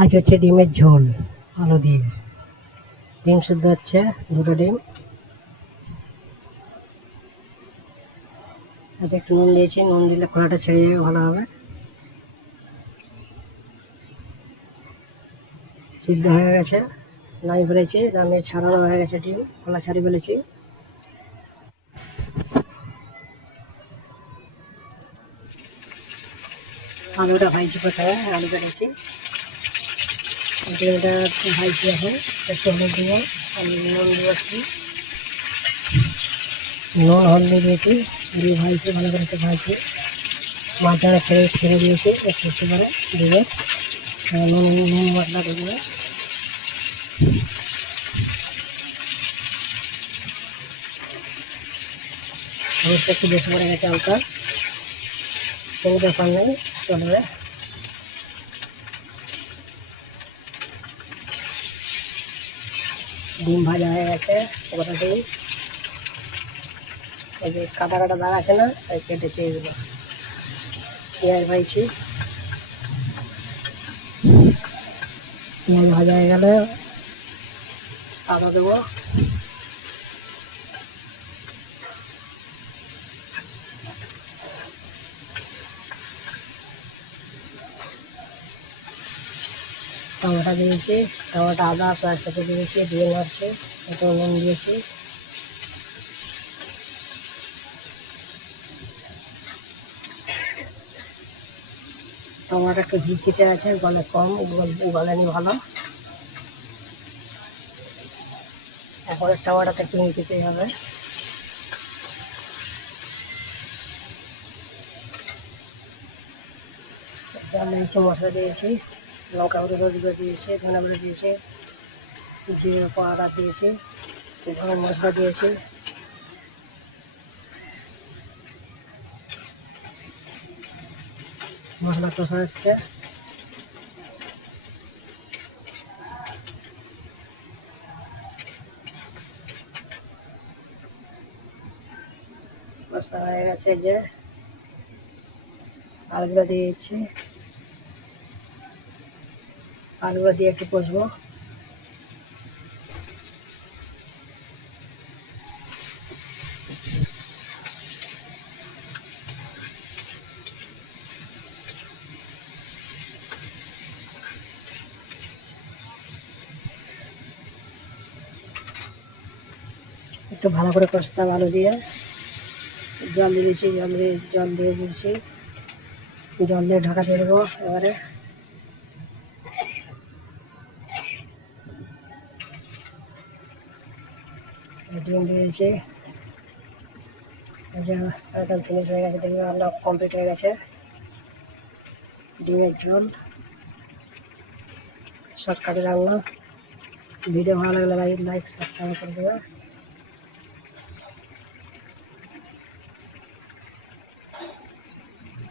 আজ হচ্ছে ডিমের ঝোল আলু দিয়ে। ডিম সিদ্ধ হচ্ছে, দুটো ডিম। এতে একটু নুন দিয়েছি, নুন দিলে খোলাটা ছেড়ে যাবে ভালো হবে। সিদ্ধ হয়ে গেছে, নামিয়ে ফেলেছি। নামিয়ে ছাড়ানো হয়ে গেছে ডিম, খোলা ছাড়িয়ে ফেলেছি। আলুটা ভাজছি, প্রথমে আলু কেটেছি, ডিমটা ভাজছি। এখন একটু হলুদ দেবো, নুন দেবো একটু, নুন হলদি দিয়েছি, দিয়ে ভাজছি ভালো করে। একটু ভাজছি, মাঝখানে ছেড়ে দিয়েছি একটু একটু করে দিয়ে নুন মশলা দেবো। হলুদটা একটু বেশি পড়ে গেছে হালকা, কোনো ব্যাপার নেই, চলবে। ডিম ভাজা হয়ে গেছে ওটাতেই। এই যে কাটা কাটা দাগ আছে না, এই কেটেছি এগুলো। পেঁয়াজ ভাজছি, পেঁয়াজ ভাজা হয়ে গেলে আদা দেবো, টমেটো দিয়েছি, টমেটো আদা সব একসাথে দিয়েছি, দিয়ে নাড়ছি, একটু নুন দিয়েছি। টমেটো একটু ঝিটখিটে আছে, গলে কম, গলেনি ভালো। এখন টমেটোতে একটু নিচেই হবে। জল দিয়েছি, মশলা দিয়েছি, লঙ্কা গুঁড়ো দিয়েছি, ধনে গুঁড়ো দিয়েছি, জিরে পাউডার দিয়েছি, গরম মশলা দিয়েছি। মশলা কষা হচ্ছে, কষা হয়ে গেছে। যে আলুগুলো দিয়েছি, আলুগুলো দিয়ে একটু কষবো। একটু ভালো করে কষতে হবে আলু দিয়ে। জল দিয়ে দিয়েছি, জল দিয়ে দিয়েছি, জল দিয়ে ঢাকা দিয়ে দেবো। এবারে ডিম দিয়েছি, একদম ফিনিশ হয়ে গেছে। দেখবে রান্না কমপ্লিট হয়ে গেছে, ডিমের ঝোল, শর্টকাটে রান্না। ভিডিও ভালো লাগলে লাইক সাবস্ক্রাইব করে দেবে।